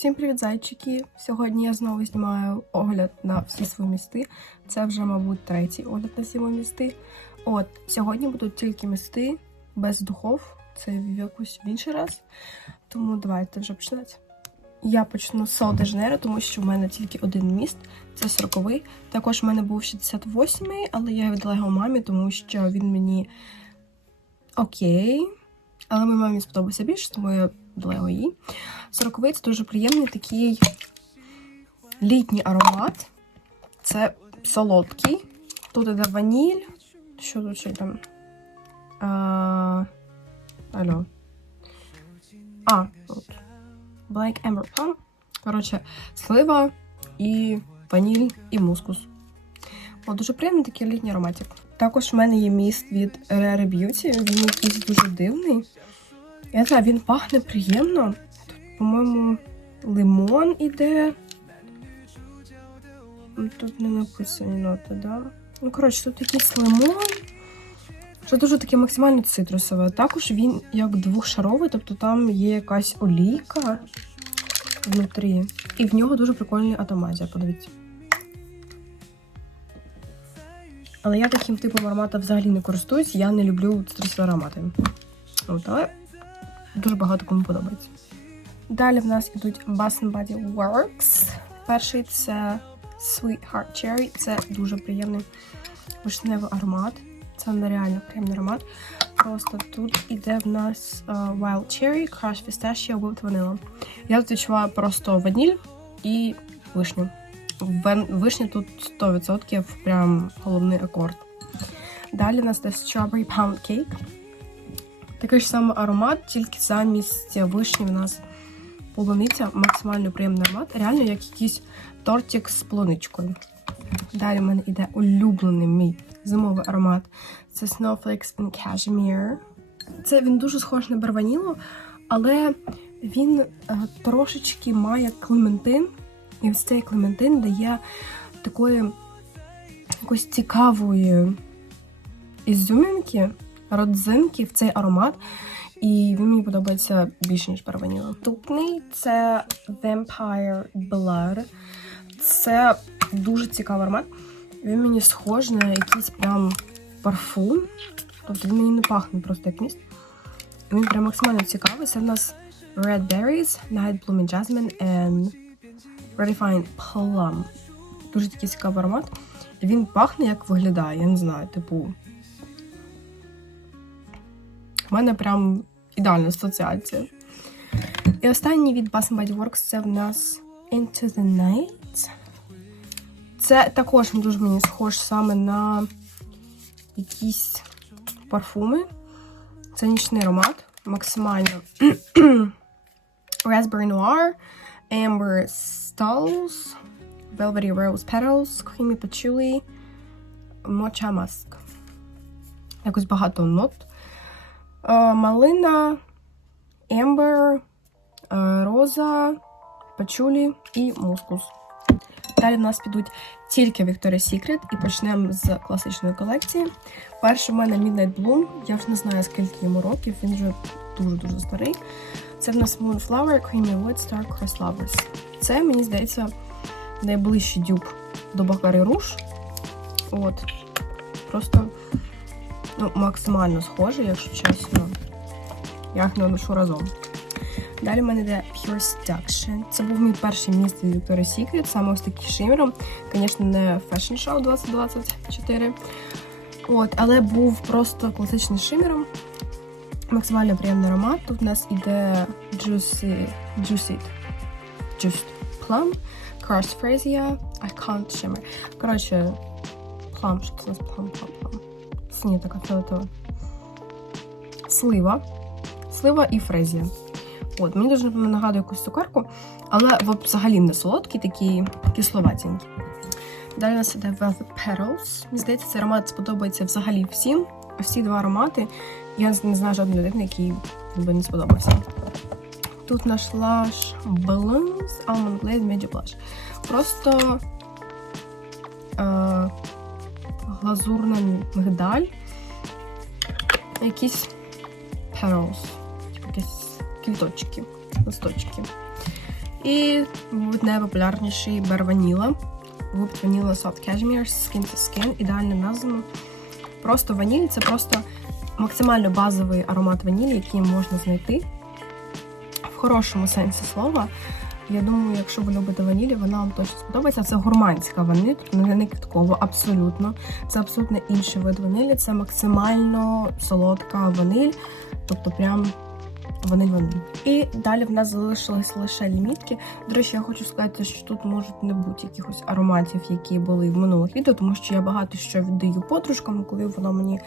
Всім привіт, зайчики! Сьогодні я знову знімаю огляд на всі свої місти. Це вже, мабуть, третій огляд на всі мої місти. От, сьогодні будуть тільки місти без духов. Це в якусь в інший раз. Тому давайте вже починати. Я почну з Сол де Жанейро, тому що в мене тільки один міст, це 40-й. Також в мене був 68-й, але я віддала його мамі, тому що він мені окей. Але моїй мамі сподобався більше, тому я дала його їй. 40-й це дуже приємний такий літній аромат. Це солодкий. Тут іде ваніль. Що тут ще там? А, алло. А, от. Black Amber Plum. Коротше, слива і ваніль і мускус. О, дуже приємний такий літній ароматик. Також в мене є міст від Rare Beauty. Він якийсь дуже дивний. Я знаю, він пахне приємно. Тут, по-моєму, лимон іде. Тут не написані ноти, да? Ну, коротше, тут якийсь лимон. Що дуже таке максимально цитрусове. Також він як двохшаровий, тобто там є якась олійка внутрі. І в нього дуже прикольний атомазія, подивіться. Але я таким типом аромата взагалі не користуюсь, я не люблю цитрусові аромати. От, але дуже багато кому подобається. Далі в нас ідуть Bath Body Works. Перший це Sweet Heart Cherry. Це дуже приємний вишневий аромат. Це нереально приємний аромат. Просто тут іде в нас uh, Wild Cherry, Crush Pistachio, Whipped Vanilla. Я тут відчуваю просто ваніль і вишню. Вишня тут 100% прям головний акорд. Далі у нас йде Strawberry Pound Cake. Такий ж самий аромат, тільки замість вишні в нас полуниця, максимально приємний аромат. Реально як якийсь тортик з полуничкою. Далі в мене йде улюблений мій зимовий аромат. Це Snowflakes and Cashmere. Це він дуже схож на барванілу, але він е, трошечки має клементин. І ось цей клементин дає такої якоїсь цікавої ізюмінки, родзинки в цей аромат. І він мені подобається більше, ніж барваніла. Наступний це Vampire Blood. Це дуже цікавий аромат. Він мені схож на якийсь прям парфум. Тобто він мені не пахне просто як міст. Він прям максимально цікавий. Це в нас Red Berries, Night Blooming Jasmine and Refined Plum. Дуже такий цікавий аромат. Він пахне, як виглядає, я не знаю, типу. У мене прям ідеальна асоціація. І останній від Bath Body Works це в нас Into the Night. Це також дуже мені схож саме на якісь парфуми. Це нічний аромат. Максимально Raspberry Noir, Amber Stalls, Velvety Rose Petals, Creamy Patchouli, Mocha Musk. Якось багато нот. Е, Малина, Ембер, е, Роза, Пачулі і мускус. Далі в нас підуть тільки Victoria's Secret і почнемо з класичної колекції. Перший в мене Midnight Bloom. Я ж не знаю, скільки йому років, він вже дуже-дуже старий. Це в нас Moonflower, Creamy Wood, Star Cross Lovers. Це, мені здається, найближчий дюб до Бакари Руш. От. Просто ну, максимально схожий, якщо чесно. Я їх не ношу разом. Далі в мене йде Pure Seduction. Це був мій перший міст від Victoria's Secret, саме ось такий шимером. Звісно, не Fashion Show 2024. От, але був просто класичний шимером. Максимально приємний аромат. Тут у нас іде Juicy, Juicy, Juiced Plum, Cross Fresia, I Can't Shimmer. Коротше, Plum, що це у нас Plum, Синя така фіолетова. Слива. Слива і фрезія. От, мені дуже нагадує якусь цукерку, але взагалі не солодкий, такий кисловатенький. Далі у нас іде Velvet Petals. Мені здається, цей аромат сподобається взагалі всім. Всі два аромати. Я не знаю жодної людини, який би не сподобався. Тут наш Lush Balloons Almond Glaze Magic Blush. Просто е, глазурна мигдаль. Якісь petals. Якісь квіточки, листочки. І, найпопулярніший Bare Vanilla. Whipped Vanilla Soft Cashmere Skin to Skin. Ідеально названо. Просто ваніль це просто максимально базовий аромат ванілі, який можна знайти в хорошому сенсі слова. Я думаю, якщо ви любите ванілі, вона вам точно сподобається. Це гурманська тобто не квіткова, абсолютно. Це абсолютно інший вид ванилі. Це максимально солодка ваниль, тобто прям ваниль-ваниль. І далі в нас залишились лише лімітки. До речі, я хочу сказати, що тут можуть не бути якихось ароматів, які були в минулих відео, тому що я багато що віддаю подружкам, коли воно мені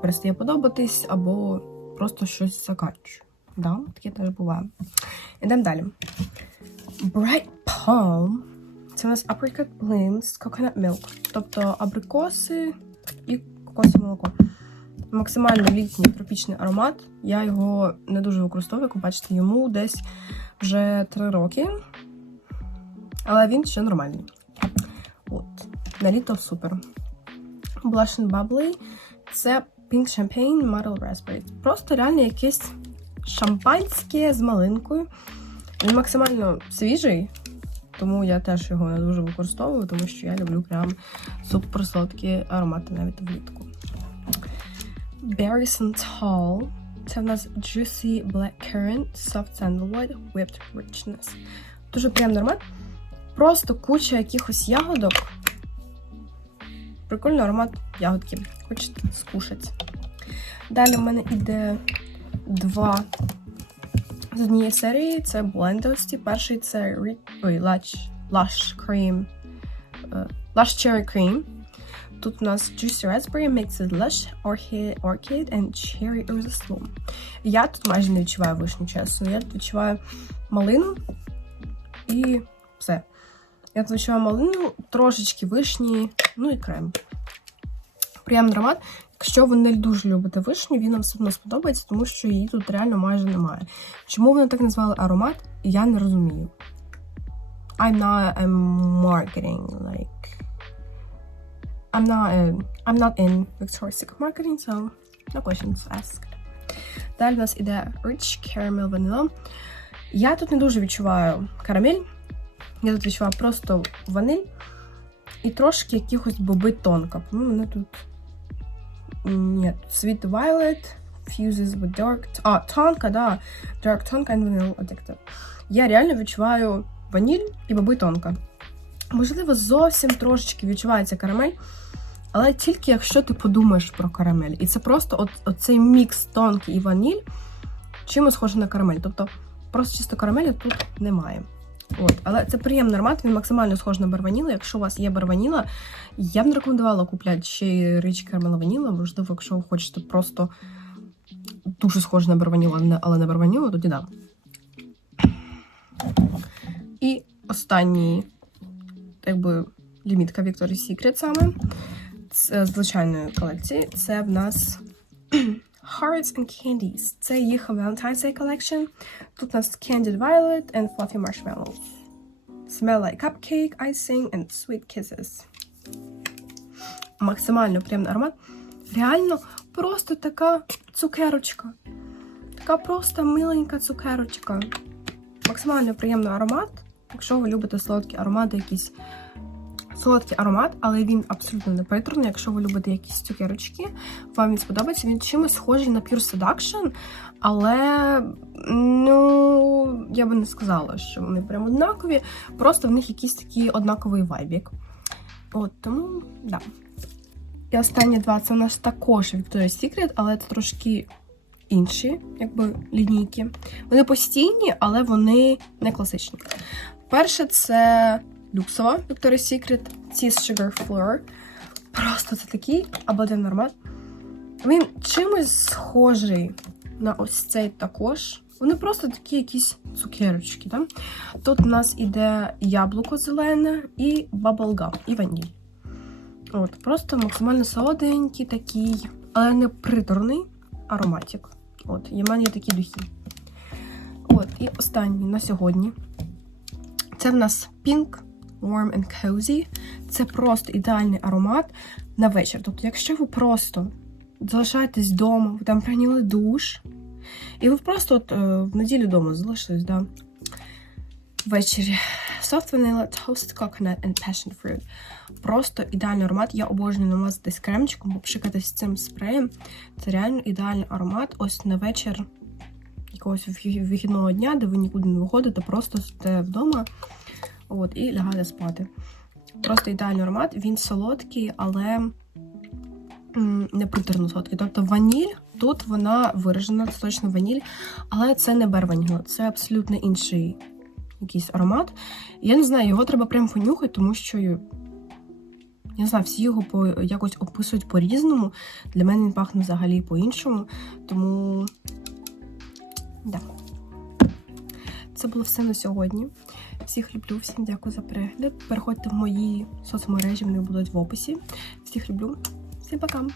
перестає подобатись, або просто щось заканчую. Да, таке теж буває. Ідемо далі. Bright Palm. Це у нас Apricot Blooms Coconut Milk. Тобто абрикоси і кокосове молоко. Максимально літній тропічний аромат. Я його не дуже використовую, як бачите, йому десь вже 3 роки. Але він ще нормальний. От. На літо супер. Blush and Bubbly. Це Pink Champagne Muddle Raspberry. Просто реально якесь шампанське з малинкою. Він максимально свіжий, тому я теж його не дуже використовую, тому що я люблю прям суперсолодкі аромати навіть влітку. Berry Santal. Це в нас Juicy Blackcurrant Soft Sandalwood Whipped Richness. Дуже приємний аромат. Просто куча якихось ягодок. Прикольний аромат ягодки. Хочете скушати. Далі в мене іде два з однієї серії. Це блендовості. Перший це ой, Lush, Lush Cream. Lush Cherry Cream. Тут у нас Juicy Raspberry, Mixed Lush, Orchid, Orchid and Cherry Oversloom. Я тут майже не відчуваю вишню, чесно. Я тут відчуваю малину і все. Я тут відчуваю малину, трошечки вишні, ну і крем. Приємний аромат. Якщо ви не дуже любите вишню, він вам все одно сподобається, тому що її тут реально майже немає. Чому вони так назвали аромат, я не розумію. I'm not a marketing, like. I'm not a, I'm not in Victoria's Secret marketing, so no questions asked. Далі у нас іде Rich Caramel Vanilla. Я тут не дуже відчуваю карамель. Я тут відчуваю просто ваниль і трошки якихось боби тонка. Ну, мене тут. Ні, Sweet Violet fuses with dark. А, тонка, да. Dark тонка and vanilla addictive. Я реально відчуваю ваніль і боби тонка. Можливо, зовсім трошечки відчувається карамель, але тільки якщо ти подумаєш про карамель. І це просто от, оцей мікс тонкий і ваніль чимось схоже на карамель. Тобто просто чисто карамелі тут немає. От, але це приємний аромат, він максимально схож на барваніла. Якщо у вас є барваніла, я б не рекомендувала купляти ще й річ ваніла. Можливо, якщо ви хочете просто дуже схоже на барваніла, але не барваніла, тоді да. І останній, якби, лімітка Victoria's Secret саме з звичайної колекції. Це в нас Hearts and Candies. Це їх Valentine's Day Collection. Тут у нас Candied Violet and Fluffy Marshmallows. Smell like cupcake, icing and sweet kisses. Максимально приємний аромат. Реально просто така цукерочка. Така просто миленька цукерочка. Максимально приємний аромат. Якщо ви любите солодкі аромати, якісь солодкий аромат, але він абсолютно не приторний. Якщо ви любите якісь цукерочки, вам він сподобається. Він чимось схожий на Pure Seduction, але ну, я би не сказала, що вони прям однакові. Просто в них якийсь такий однаковий вайбік. От, тому, да. І останні два це у нас також Victoria's Secret, але це трошки інші, якби лінійки. Вони постійні, але вони не класичні. Перше, це люксова Victoria's Secret Tea Sugar Floor. Просто це такий обалденний аромат. Він чимось схожий на ось цей також. Вони просто такі якісь цукерочки. Да? Тут у нас іде яблуко зелене і bubblegum, і ваніль. От, Просто максимально солоденький такий, але не приторний ароматик. От, і в мене є такі духи. От, і останній на сьогодні. Це в нас Pink Warm and Cozy. Це просто ідеальний аромат на вечір. Тобто, якщо ви просто залишаєтесь вдома, ви там прийняли душ, і ви просто от, е, в неділю вдома залишились, да? ввечері. Soft vanilla, toast coconut and passion fruit. Просто ідеальний аромат. Я обожнюю намазатись кремчиком, попшикатись цим спреєм. Це реально ідеальний аромат. Ось на вечір якогось вихідного дня, де ви нікуди не виходите, просто сидите вдома от, і лягаєте спати. Просто ідеальний аромат. Він солодкий, але не приторно солодкий. Тобто ваніль тут вона виражена, це точно ваніль, але це не берваніго, це абсолютно інший якийсь аромат. Я не знаю, його треба прям понюхати, тому що я не знаю, всі його по, якось описують по-різному. Для мене він пахне взагалі по-іншому. Тому да. Це було все на сьогодні. Всіх люблю, всім дякую за перегляд. Переходьте в мої соцмережі, вони будуть в описі. Всіх люблю. Всім пока!